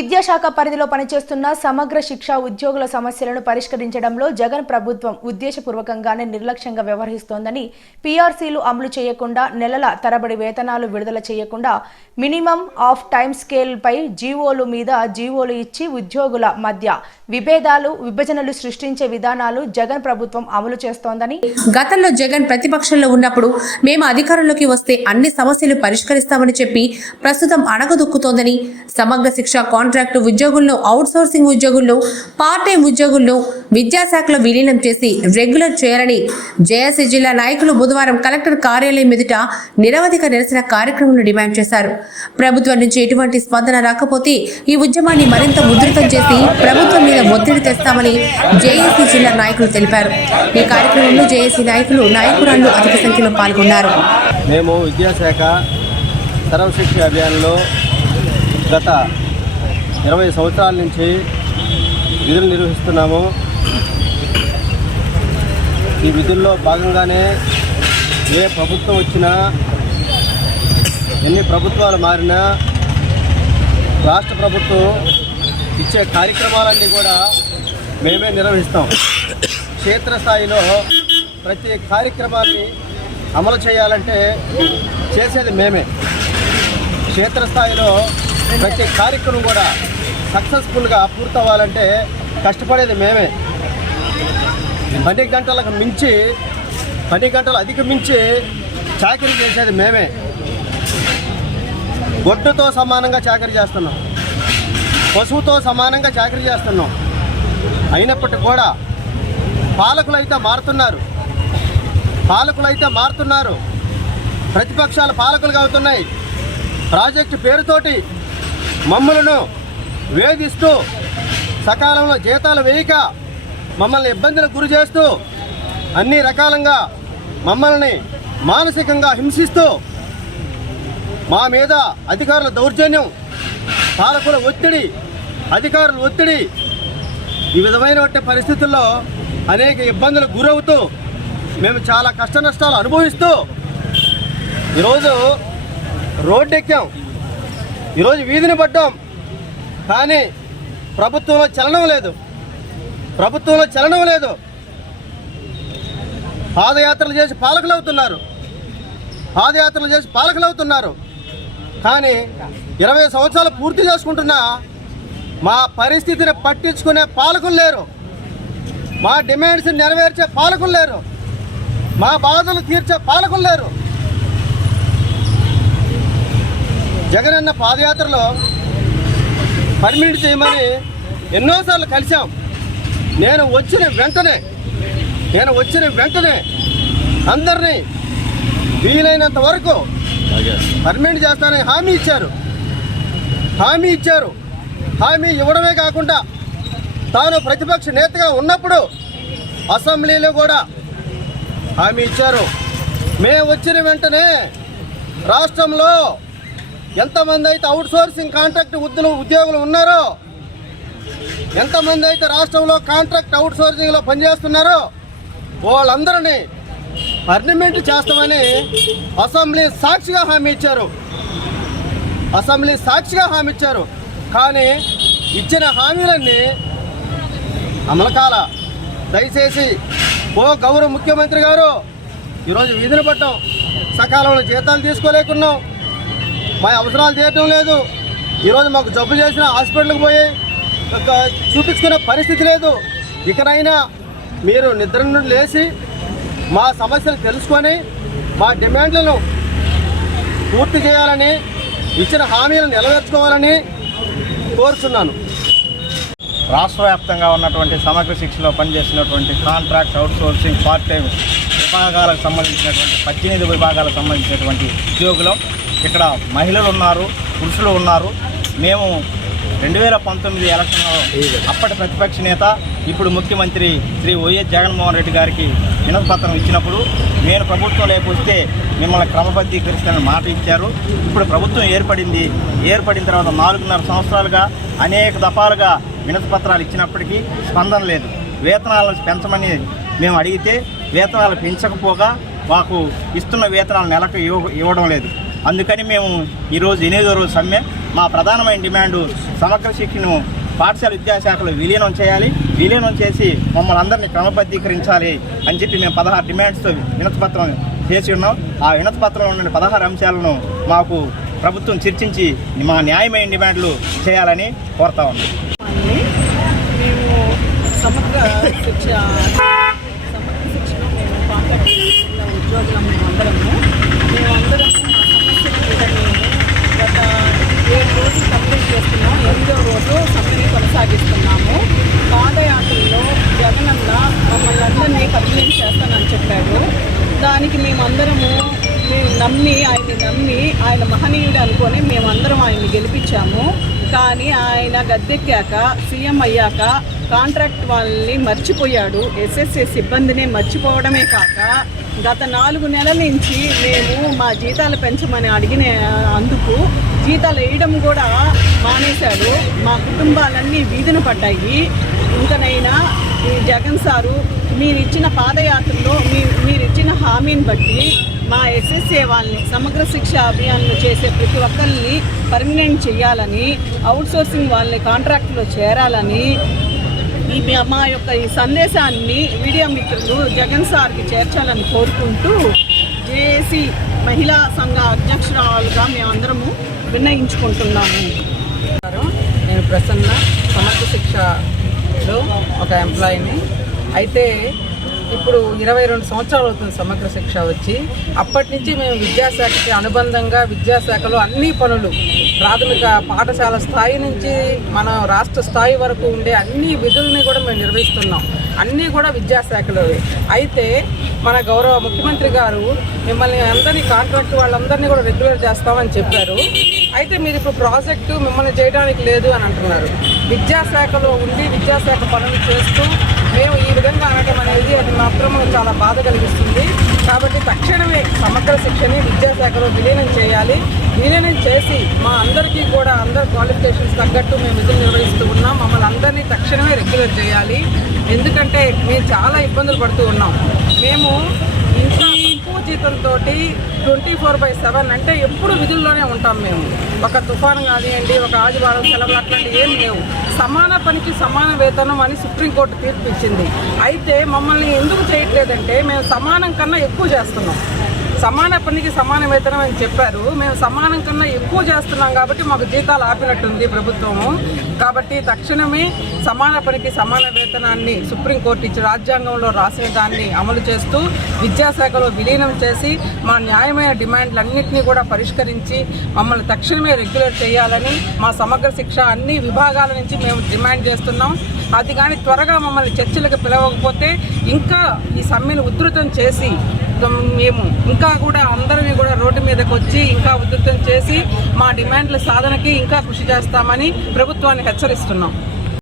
విద్యాశాఖ పరిధిలో పనిచేస్తున్న సమగ్ర శిక్ష ఉద్యోగుల సమస్యలను పరిష్కరించడంలో జగన్ ప్రభుత్వం ఉద్దేశపూర్వకంగానే నిర్లక్ష్యంగా వ్యవహరిస్తోందని పీఆర్సీలు అమలు చేయకుండా నెలల తరబడి వేతనాలు విడుదల చేయకుండా మినిమం ఆఫ్ టైం స్కేల్ పై జీవోలు మీద జీవోలు ఇచ్చి ఉద్యోగుల మధ్య విభేదాలు విభజనలు సృష్టించే విధానాలు జగన్ ప్రభుత్వం అమలు చేస్తోందని గతంలో జగన్ ప్రతిపక్షంలో ఉన్నప్పుడు మేము అధికారంలోకి వస్తే అన్ని సమస్యలు పరిష్కరిస్తామని చెప్పి ప్రస్తుతం అణగదొక్కుతోందని సమగ్ర శిక్ష కాంట్రాక్టు ఉద్యోగులను అవుట్సోర్సింగ్ ఉద్యోగులను పార్ట్ టైం ఉద్యోగులను విద్యాశాఖలో విలీనం చేసి రెగ్యులర్ చేయాలని జేఎస్సీ జిల్లా నాయకులు బుధవారం కలెక్టర్ కార్యాలయం ఎదుట నిరవధిక నిరసన కార్యక్రమంలో డిమాండ్ చేశారు. ప్రభుత్వం నుంచి ఎటువంటి స్పందన రాకపోతే ఈ ఉద్యమాన్ని మరింత ఉధృతం చేసి ప్రభుత్వం మీద ఒత్తిడి తెస్తామని జేఏసీ జిల్లా నాయకులు తెలిపారు. ఈ కార్యక్రమంలో జేఏసీ నాయకులు నాయకురాళ్ళు అధిక సంఖ్యలో పాల్గొన్నారు. మేము విద్యాశాఖ సర్వశిక్ష అభియాన్లో గత ఇరవై సంవత్సరాల నుంచి విధులు నిర్వహిస్తున్నాము. ఈ విధుల్లో భాగంగానే ఏ ప్రభుత్వం వచ్చినా ఎన్ని ప్రభుత్వాలు మారినా రాష్ట్ర ప్రభుత్వం ఇచ్చే కార్యక్రమాలన్నీ కూడా మేమే నిర్వహిస్తాం. క్షేత్రస్థాయిలో ప్రతి కార్యక్రమాన్ని అమలు చేయాలంటే చేసేది మేమే. క్షేత్రస్థాయిలో ప్రతి కార్యక్రమం కూడా సక్సెస్ఫుల్గా పూర్తవ్వాలంటే కష్టపడేది మేమే. పది గంటలకు మించి పది గంటలు అధికమించి చాకరీ చేసేది మేమే. గొడ్డుతో సమానంగా చాకరీ చేస్తున్నాం. పశువుతో సమానంగా చాకరీ చేస్తున్నాం. అయినప్పటికీ కూడా పాలకులు అయితే మారుతున్నారు. పాలకులు అయితే మారుతున్నారు. ప్రతిపక్షాలు పాలకులుగా అవుతున్నాయి. ప్రాజెక్టు పేరుతోటి మమ్మలను వేధిస్తూ సకాలంలో జీతాలు వేయక మమ్మల్ని ఇబ్బందులకు గురి చేస్తూ అన్ని రకాలంగా మమ్మల్ని మానసికంగా హింసిస్తూ మా మీద అధికారుల దౌర్జన్యం పాలకుల ఒత్తిడి అధికారుల ఒత్తిడి ఈ విధమైనటువంటి పరిస్థితుల్లో అనేక ఇబ్బందులకు గురవుతూ మేము చాలా కష్ట నష్టాలు అనుభవిస్తూ ఈరోజు రోడ్డెక్కాం. ఈరోజు వీధిని పడ్డాం కానీ ప్రభుత్వంలో చలనం లేదు. ప్రభుత్వంలో చలనం లేదు. పాదయాత్రలు చేసి పాలకులు అవుతున్నారు. పాదయాత్రలు చేసి పాలకులు అవుతున్నారు. కానీ ఇరవై సంవత్సరాలు పూర్తి చేసుకుంటున్నా మా పరిస్థితిని పట్టించుకునే పాలకులు లేరు. మా డిమాండ్స్ నెరవేర్చే పాలకులు లేరు. మా బాధలు తీర్చే పాలకులు లేరు. జగనన్న పాదయాత్రలో పర్మిట్ చేయమని ఎన్నోసార్లు కలిసాం నేను వచ్చిన వెంటనే నేను వచ్చిన వెంటనే అందరినీ వీలైనంత వరకు పర్మనెంట్ చేస్తానని హామీ ఇచ్చారు. హామీ ఇచ్చారు. హామీ ఇవ్వడమే కాకుండా తాను ప్రతిపక్ష నేతగా ఉన్నప్పుడు అసెంబ్లీలో కూడా హామీ ఇచ్చారు. మేము వచ్చిన వెంటనే రాష్ట్రంలో ఎంతమంది అయితే అవుట్ సోర్సింగ్ కాంట్రాక్ట్ ఉద్యోగులు ఉద్యోగులు ఉన్నారో ఎంతమంది అయితే రాష్ట్రంలో కాంట్రాక్ట్ అవుట్ సోర్సింగ్లో పనిచేస్తున్నారో వాళ్ళందరినీ పర్మనెంట్ చేస్తామని అసెంబ్లీ సాక్షిగా హామీ ఇచ్చారు. అసెంబ్లీ సాక్షిగా హామీ ఇచ్చారు. కానీ ఇచ్చిన హామీలన్నీ అమలు కాల. దయచేసి ఓ గౌరవ ముఖ్యమంత్రి గారు ఈరోజు వీధిని పడ్డాం సకాలంలో జీతాలు తీసుకోలేకున్నాం. మా అవసరాలు తీయటం లేదు. ఈరోజు మాకు జబ్బు చేసిన హాస్పిటల్కి పోయి చూపించుకునే పరిస్థితి లేదు. ఇకనైనా మీరు నిద్ర నుండి లేచి మా సమస్యలు తెలుసుకొని మా డిమాండ్లను పూర్తి చేయాలని ఇచ్చిన హామీలను నెరవేర్చుకోవాలని కోరుతున్నాను రాష్ట్ర వ్యాప్తంగా ఉన్నటువంటి సమగ్ర శిక్షలో పనిచేసినటువంటి కాంట్రాక్ట్ అవుట్సోర్సింగ్ పార్ట్ టైం విభాగాలకు సంబంధించినటువంటి పద్దెనిమిది విభాగాలకు సంబంధించినటువంటి ఉద్యోగులు ఇక్కడ మహిళలు ఉన్నారు పురుషులు ఉన్నారు. మేము రెండు వేల పంతొమ్మిది ఎలక్షన్లో అప్పటి ప్రతిపక్ష నేత ఇప్పుడు ముఖ్యమంత్రి శ్రీ వైఎస్ జగన్మోహన్ రెడ్డి గారికి వినతిపత్రం ఇచ్చినప్పుడు నేను ప్రభుత్వం లేకొస్తే మిమ్మల్ని క్రమబద్ధీకరిస్తానని మాట ఇచ్చారు. ఇప్పుడు ప్రభుత్వం ఏర్పడింది. ఏర్పడిన తర్వాత నాలుగున్నర సంవత్సరాలుగా అనేక దఫాలుగా వినతిపత్రాలు ఇచ్చినప్పటికీ స్పందన లేదు. వేతనాలను పెంచమని మేము అడిగితే వేతనాలు పెంచకపోగా మాకు ఇస్తున్న వేతనాలు నెలకు ఇవ్వడం లేదు. అందుకని మేము ఈరోజు ఎనిమిదో రోజు సమ్మె మా ప్రధానమైన డిమాండు సమగ్ర శిక్షను పాఠశాల విద్యాశాఖలో విలీనం చేయాలి. విలీనం చేసి మమ్మల్ని అందరినీ క్రమబద్ధీకరించాలి అని చెప్పి మేము పదహారు డిమాండ్స్తో వినతిపత్రం చేసి ఉన్నాం. ఆ వినతిపత్రంలో ఉన్న పదహారు అంశాలను మాకు ప్రభుత్వం చర్చించి మా న్యాయమైన డిమాండ్లు చేయాలని కోరుతా ఉన్నాం. సమగ్ర ఉద్యోగులం మేమందరము మేమందరము మా సమస్యల మీద మేము గత ఏడు రోజులు కంప్లైంట్ చేస్తున్నాం ఎనిమిదో రోజు సమ్మెని కొనసాగిస్తున్నాము పాదయాత్రలో జగనన్న మమ్మల్ని అందరినీ పర్మనెంట్ చేస్తానని చెప్పాడు దానికి మేమందరము మేము నమ్మి ఆయన్ని నమ్మి ఆయన మహనీయుడు అనుకొని మేమందరం ఆయన్ని గెలిపించాము. కానీ ఆయన గద్దెక్కాక సీఎం అయ్యాక కాంట్రాక్ట్ వాళ్ళని మర్చిపోయాడు. ఎస్ఎస్ఏ సిబ్బందిని మర్చిపోవడమే కాక గత నాలుగు నెలల నుంచి మేము మా జీతాలు పెంచమని అడిగిన అందుకు జీతాలు వేయడం కూడా మానేశాడు మా కుటుంబాలన్నీ వీధిన పడ్డాయి. ఇంకనైనా ఈ జగన్ సారు మీరిచ్చిన పాదయాత్రలో మీ మీరిచ్చిన హామీని బట్టి మా ఎస్ఎస్ఏ వాళ్ళని సమగ్ర శిక్ష అభియాన్లు చేసే ప్రతి ఒక్కరిని పర్మనెంట్ చేయాలని అవుట్సోర్సింగ్ వాళ్ళని కాంట్రాక్ట్లో చేరాలని ఈ మా యొక్క ఈ సందేశాన్ని మీడియా మిత్రులు జగన్ సార్కి చేర్చాలని కోరుకుంటూ జేఏసీ మహిళా సంఘ అధ్యక్షురాలుగా మేమందరము విన్నయించుకుంటున్నాము నేను ప్రసన్న సమగ్ర శిక్షలో ఒక ఎంప్లాయీని అయితే ఇప్పుడు ఇరవై రెండు సంవత్సరాలు అవుతుంది సమగ్ర శిక్ష వచ్చి. అప్పటి నుంచి మేము విద్యాశాఖకి అనుబంధంగా విద్యాశాఖలో అన్ని పనులు ప్రాథమిక పాఠశాల స్థాయి నుంచి మన రాష్ట్ర స్థాయి వరకు ఉండే అన్ని విధుల్ని కూడా మేము నిర్వహిస్తున్నాం. అన్నీ కూడా విద్యాశాఖలో అయితే మన గౌరవ ముఖ్యమంత్రి గారు మిమ్మల్ని అందరినీ కాంట్రాక్ట్ వాళ్ళందరినీ కూడా రెగ్యులర్ చేస్తామని చెప్పారు. అయితే మీరు ఇప్పుడు ప్రాజెక్టు మిమ్మల్ని చేయడానికి లేదు అని అంటున్నారు. విద్యాశాఖలో ఉండి విద్యాశాఖ పనులు చేస్తూ మేము ఈ విధంగా అనటం అనేది అది మాత్రం చాలా బాధ కలిగిస్తుంది. కాబట్టి తక్షణమే సమగ్ర శిక్షని విద్యాశాఖలో విలీనం చేయాలి. విలీనం చేసి మా అందరికీ కూడా అందరి క్వాలిఫికేషన్స్ తగ్గట్టు మేము విధులు నిర్వహిస్తూ ఉన్నాం. మమ్మల్ని అందరినీ తక్షణమే రెగ్యులర్ చేయాలి. ఎందుకంటే మేము చాలా ఇబ్బందులు పడుతూ ఉన్నాం. మేము జీతంతో ట్వంటీ ఫోర్ బై సెవెన్ అంటే ఎప్పుడు విధుల్లోనే ఉంటాం మేము. ఒక తుఫాను కానివ్వండి ఒక ఆదివారం సెలవులు అట్లాంటివి ఏం లేవు. సమాన పనికి సమాన వేతనం అని సుప్రీంకోర్టు తీర్పు ఇచ్చింది. అయితే మమ్మల్ని ఎందుకు చేయట్లేదంటే మేము సమానం కన్నా ఎక్కువ చేస్తున్నాం. సమాన పనికి సమాన వేతనం అని చెప్పారు. మేము సమానం కన్నా ఎక్కువ చేస్తున్నాం కాబట్టి మాకు జీతాలు ఆపినట్టుంది ప్రభుత్వము కాబట్టి తక్షణమే సమాన పనికి సమాన వేతనాన్ని సుప్రీంకోర్టు ఇచ్చి రాజ్యాంగంలో రాసిన దాన్ని అమలు చేస్తూ విద్యాశాఖలో విలీనం చేసి మా న్యాయమైన డిమాండ్లన్నింటినీ కూడా పరిష్కరించి మమ్మల్ని తక్షణమే రెగ్యులేట్ చేయాలని మా సమగ్ర శిక్ష అన్ని విభాగాల నుంచి మేము డిమాండ్ చేస్తున్నాం. అది కానీ త్వరగా మమ్మల్ని చర్చలకు పిలవకపోతే ఇంకా ఈ సమ్మెను ఉధృతం చేసి మేము ఇంకా కూడా అందరినీ కూడా రోడ్డు మీదకి వచ్చి ఇంకా ఉధృతం చేసి మా డిమాండ్ల సాధనకి ఇంకా కృషి చేస్తామని ప్రభుత్వాన్ని హెచ్చరిస్తున్నాం.